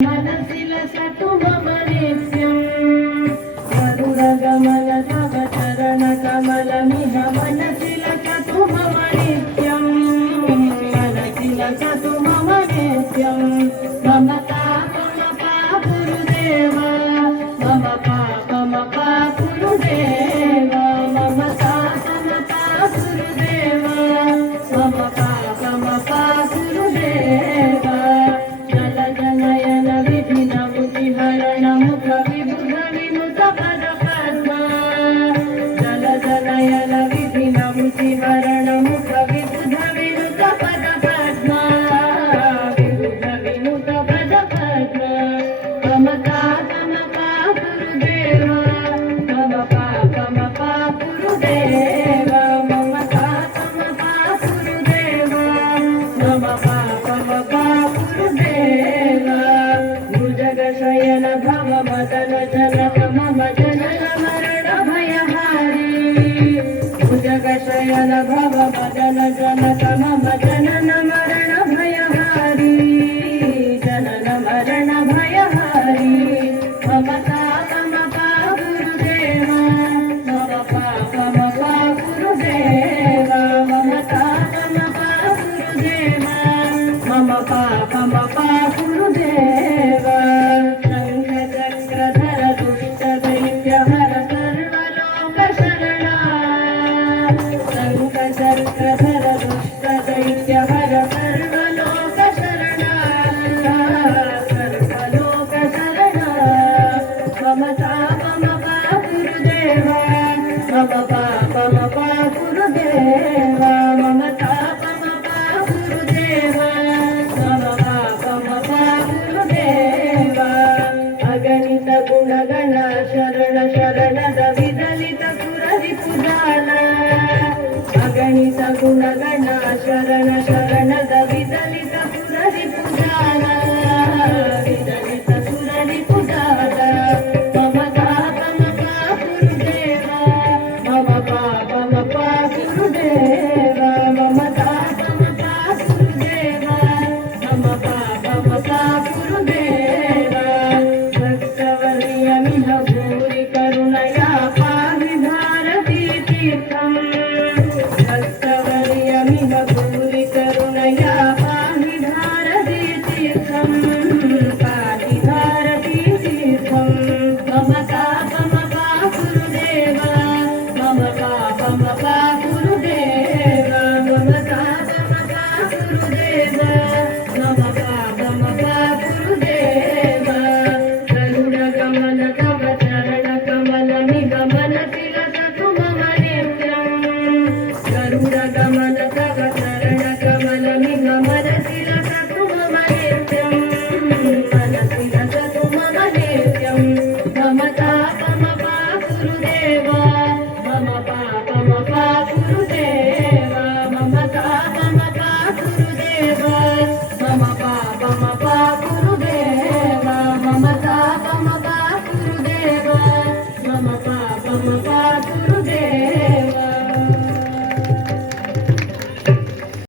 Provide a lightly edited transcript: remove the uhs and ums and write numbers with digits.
मनसि लसतु मम नित्यम् गरुडगमन तव चरणकमलमिह मनसि लसतु मम नित्यम् मनसि लसतु मम नित्यम् मम पापमपा गुरुदेव मम पापमपा गुरुदेव मम पापमपा गुरुदेव मम पापमपा गुरुदेव जल जनयन विधिन बुद्धिहरण मुख विबुध विमुख पद पद्मा जल जनयन विधिन बुद्धिहरण मुख विबुध विमुख पद पद्मा विबुध विमुख पद पद्मा ममता ममपा गुरुदेव मम पापमपा गुरुदेव ममता ममपा गुरुदेव मम पापमपा गुरुदेव भुजगशयन भव मदन जनक मम जनन मरण भयहारी भुजगशयन भव मदन जनक मम जनन मरण भयहारी जनन मरण भयहारी ममता ममपा गुरुदेव मम पापमपा गुरुदेव ममता ममपा गुरुदेव मम पापमपा गुरुदेव शङ्खचक्रधर दुष्टदैत्यहर सर्वलोकशरणा शङ्खचक्रधर दुष्टदैत्यहर सर्वलोकशरणा सर्वलोकशरणा ममता ममपा गुरुदेव मम पापमपा गुरुदेव ममता ममपा गुरुदेव मम पापमपा गुरुदेव अगणित गुणगण शरण शरणद विदलित सुररिपुजाಲ अगणित गुणगण शरण शरणद विदलित सुररिपुजाಲ विदलित सुररिपुजाಲ ममता ममपा गुरुदेव मम पापमपा गुरुदेव ममता ममपा गुरुदेव मम पापमपा गुरुदेव भक्तवर्यमिह भूरि करुणया पाहि भारती तीर्थम् भक्तवर्यमिह भूरि करुणया पाहि भारती तीर्थम् पाहि भारती तीर्थम् ममता ममपा गुरुदेव मम पापमपा गुरुदेव ममता ममपा गुरुदेव मम पापमपा गुरुदेव गरुडगमन तव चरणकमलमिह मनसि लसतु मम नित्यम् गरुडगमन तव चरणकमलमिह मनसि लसतु मम नित्यम् मनसि लसतु मम नित्यम् ममता ममपा गुरुदेव मम पापमपा गुरुदेव